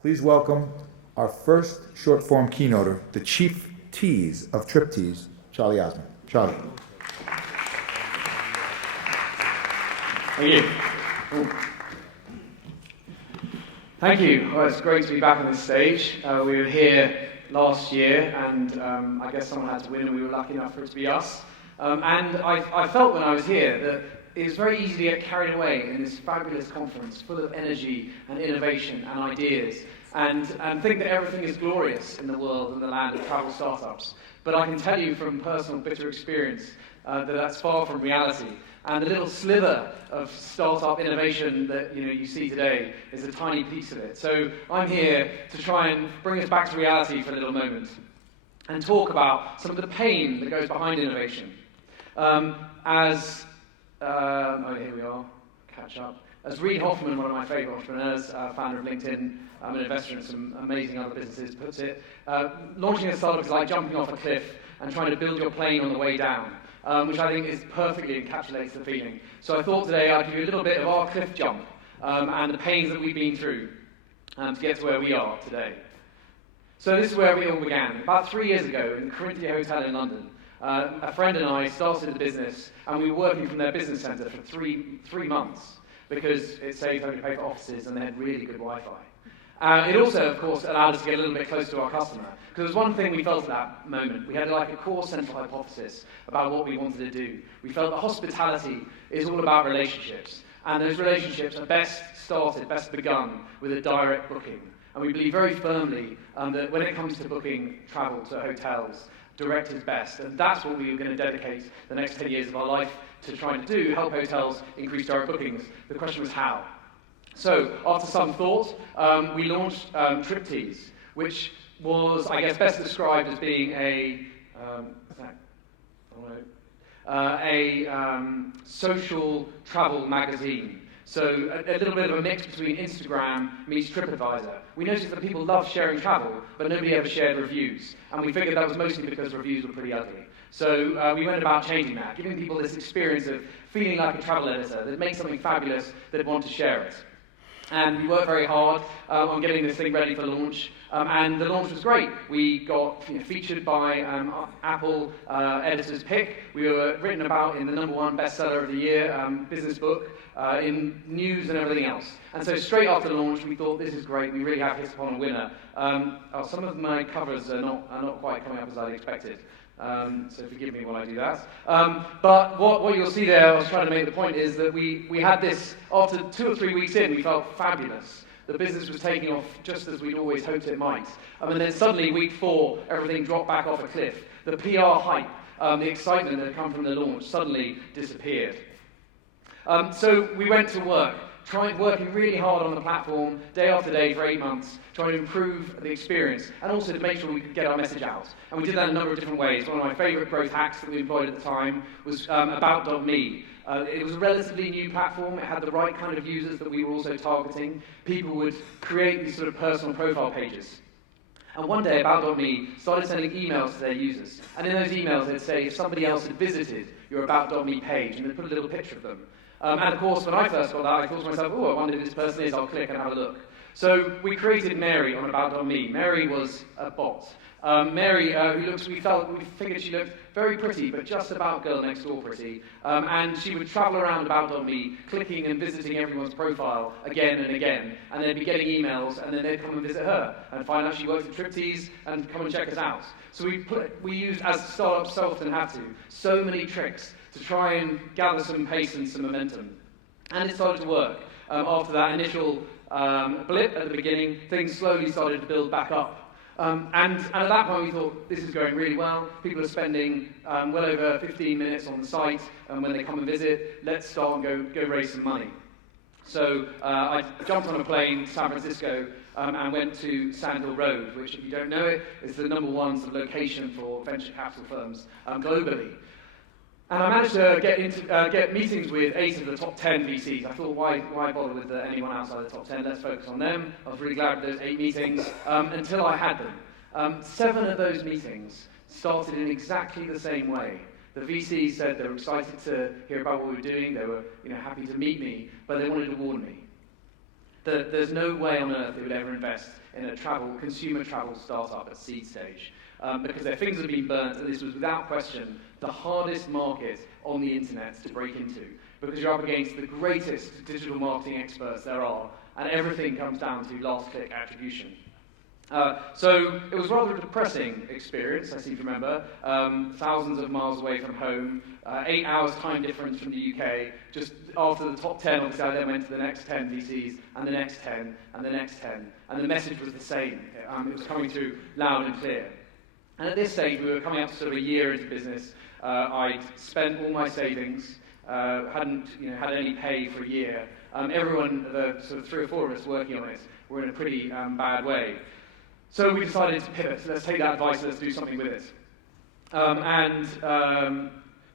Please welcome our first short-form keynoter, the chief tease of Trip Tease, Charlie Osmond. Charlie. Thank you. Thank you. Well, it's great to be back on this stage. We were here last year, and I guess someone had to win, and we were lucky enough for it to be us. And I felt when I was here that it was very easy to get carried away in this fabulous conference full of energy and innovation and ideas, and think that everything is glorious in the world and the land of travel startups. But I can tell you from personal bitter experience that that's far from reality. And the little sliver of startup innovation that you see today is a tiny piece of it. So I'm here to try and bring us back to reality for a little moment and talk about some of the pain that goes behind innovation. Here we are, catch up. As Reid Hoffman, one of my favorite entrepreneurs, founder of LinkedIn, I'm an investor in some amazing other businesses, puts it, launching a startup is like jumping off a cliff and trying to build your plane on the way down. Which I think perfectly encapsulates the feeling. So I thought today I'd give you a little bit of our cliff jump and the pains that we've been through to get to where we are today. So this is where we all began. About 3 years ago in the Corinthia Hotel in London, a friend and I started the business, and we were working from their business centre for three months because it saved having to pay for offices and they had really good Wi-Fi. It also, of course, allowed us to get a little bit closer to our customer. Because there's one thing we felt at that moment. We had like a core central hypothesis about what we wanted to do. We felt that hospitality is all about relationships. And those relationships are best begun with a direct booking. And we believe very firmly that when it comes to booking travel to hotels, direct is best. And that's what we were going to dedicate the next 10 years of our life to trying to do, help hotels increase direct bookings. The question was how. So, after some thought, we launched Trip Tease, which was, I guess, best described as being a social travel magazine. So, a little bit of a mix between Instagram meets TripAdvisor. We noticed that people love sharing travel, but nobody ever shared reviews. And we figured that was mostly because reviews were pretty ugly. So we went about changing that, giving people this experience of feeling like a travel editor that makes something fabulous, they'd want to share it. And we worked very hard on getting this thing ready for launch, and the launch was great. We got featured by Apple Editor's Pick. We were written about in the #1 bestseller of the year business book, in news and everything else. And so straight after the launch, we thought, this is great. We really have hit upon a winner. Some of my covers are not quite coming up as I'd expected. So forgive me while I do that. But what you'll see there, I was trying to make the point, is that we had this, after 2 or 3 weeks in, we felt fabulous. The business was taking off just as we'd always hoped it might. And then suddenly, week 4, everything dropped back off a cliff. The PR hype, the excitement that had come from the launch suddenly disappeared. So we went to work, working really hard on the platform, day after day for 8 months, trying to improve the experience, and also to make sure we could get our message out. And we did that in a number of different ways. One of my favourite growth hacks that we employed at the time was About.me. It was a relatively new platform. It had the right kind of users that we were also targeting. People would create these sort of personal profile pages. And one day, About.me started sending emails to their users. And in those emails, they'd say if somebody else had visited your About.me page, and they'd put a little picture of them. And of course, when I first got that, I thought to myself, I wonder who this person is, I'll click and have a look. So we created Mary on About.me. Mary was a bot. Mary, we figured she looked very pretty, but just about girl next door pretty. And she would travel around About.me, clicking and visiting everyone's profile again and again. And they'd be getting emails, and then they'd come and visit her, and find out she worked at Trip Tease, and come and check us out. So we used, as startups so often have to, so many tricks to try and gather some pace and some momentum. And it started to work. After that initial blip at the beginning, things slowly started to build back up. And at that point we thought, this is going really well. People are spending well over 15 minutes on the site when they come and visit. Let's start and go raise some money. So I jumped on a plane to San Francisco and went to Sand Hill Road, which, if you don't know it, is the #1 sort of location for venture capital firms globally. And I managed to get meetings with 8 of the top 10 VCs. I thought, why bother with anyone outside the top 10? Let's focus on them. I was really glad with those 8 meetings until I had them. 7 of those meetings started in exactly the same way. The VCs said they were excited to hear about what we were doing. They were happy to meet me, but they wanted to warn me. There's no way on earth they would ever invest in a consumer travel startup at seed stage. Because their fingers have been burnt, and this was without question the hardest market on the internet to break into. Because you're up against the greatest digital marketing experts there are, and everything comes down to last-click attribution. So it was rather a depressing experience, I seem to remember. Thousands of miles away from home, 8 hours time difference from the UK. Just after the top 10, obviously, I then went to the next 10 VCs, and the next 10, and the next 10. And the message was the same. It was coming through loud and clear. And at this stage, we were coming up to sort of a year into business. I'd spent all my savings, hadn't had any pay for a year. Everyone, the sort of 3 or 4 of us working on it, were in a pretty bad way. So we decided to pivot. Let's take that advice, let's do something with it.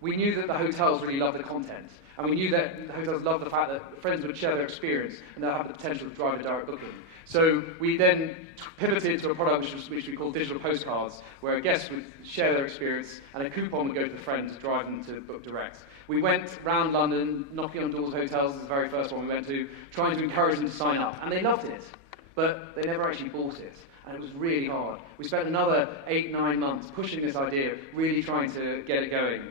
We knew that the hotels really loved the content. And we knew that the hotels loved the fact that friends would share their experience and they'll have the potential to drive a direct booking. So we then pivoted to a product which we call digital postcards, where a guest would share their experience and a coupon would go to the friend to drive them to book direct. We went around London, knocking on doors of hotels, this is the very first one we went to, trying to encourage them to sign up. And they loved it, but they never actually bought it. And it was really hard. We spent another 8-9 months pushing this idea, really trying to get it going.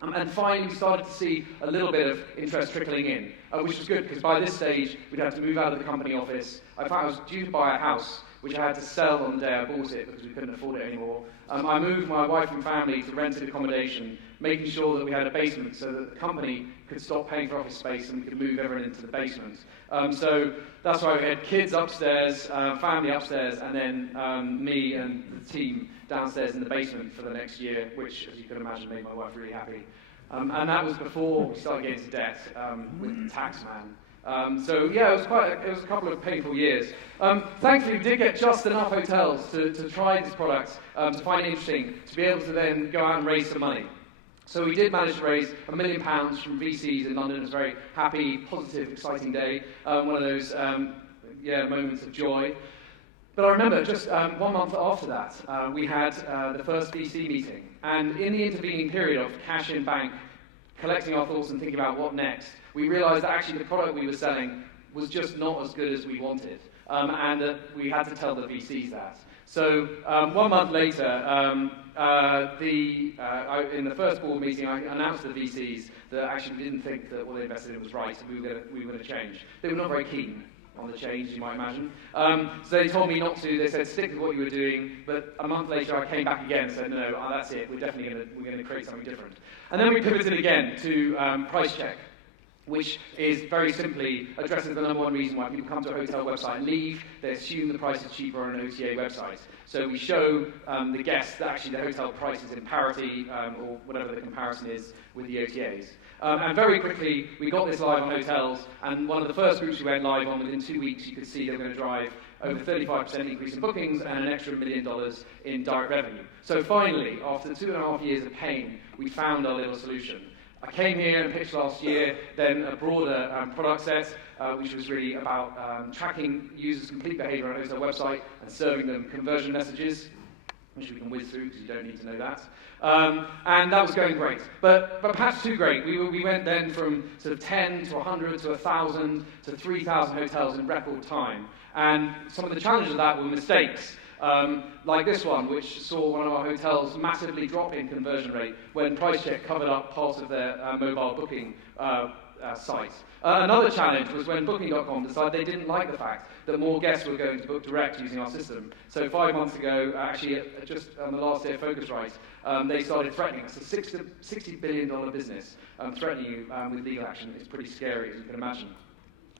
And finally, we started to see a little bit of interest trickling in, which was good, because by this stage, we'd have to move out of the company office. I found I was due to buy a house, which I had to sell on the day I bought it, because we couldn't afford it anymore. I moved my wife and family to rented accommodation, making sure that we had a basement so that the company could stop paying for office space and we could move everyone into the basement. So that's why we had kids upstairs, family upstairs, and then me and the team downstairs in the basement for the next year, which, as you can imagine, made my wife really happy. And that was before we started getting into debt with the tax man. So yeah, it was a couple of painful years. Thankfully, we did get just enough hotels to try this product, to find it interesting, to be able to then go out and raise some money. So we did manage to raise £1 million from VCs in London. It was a very happy, positive, exciting day. One of those moments of joy. But I remember just 1 month after that, we had the first VC meeting. And in the intervening period of cash in bank, collecting our thoughts and thinking about what next, we realized that actually the product we were selling was just not as good as we wanted. And that we had to tell the VCs that. So 1 month later, in the first board meeting, I announced to the VCs that actually we didn't think that what they invested in was right, so we were going to change. They were not very keen on the change, you might imagine. So they told me not to. They said, stick with what you were doing. But a month later, I came back again and said, no, that's it. We're definitely going to create something different. And then we pivoted again to price check, which is very simply addresses the number one reason why people come to a hotel website and leave. They assume the price is cheaper on an OTA website. So we show the guests that actually the hotel price is in parity, or whatever the comparison is, with the OTAs. And very quickly, we got this live on hotels, and one of the first groups we went live on, within 2 weeks, you could see they were going to drive over 35% increase in bookings and an extra $1 million in direct revenue. So finally, after 2.5 years of pain, we found our little solution. I came here and pitched last year, then a broader product set, which was really about tracking users' complete behavior on a hotel website and serving them conversion messages, which we can whiz through because you don't need to know that. And that was going great, but perhaps too great. We went then from sort of 10 to 100 to 1,000 to 3,000 hotels in record time. And some of the challenges of that were mistakes. Like this one, which saw one of our hotels massively drop in conversion rate when PriceCheck covered up part of their mobile booking site. Another challenge was when Booking.com decided they didn't like the fact that more guests were going to book direct using our system. So 5 months ago, actually just on the last day of Phocuswright, they started threatening us. A $60 billion business threatening you with legal action. It's pretty scary, as you can imagine.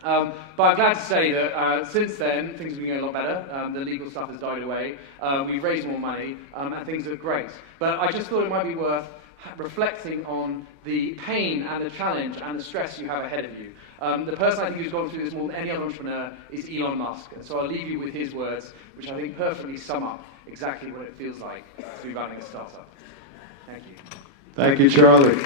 But I'm glad to say that since then, things have been going a lot better. The legal stuff has died away. We've raised more money, and things are great. But I just thought it might be worth reflecting on the pain and the challenge and the stress you have ahead of you. The person I think who's gone through this more than any other entrepreneur is Elon Musk. And so I'll leave you with his words, which I think perfectly sum up exactly what it feels like to be running a startup. Thank you. Thank you, Charlie.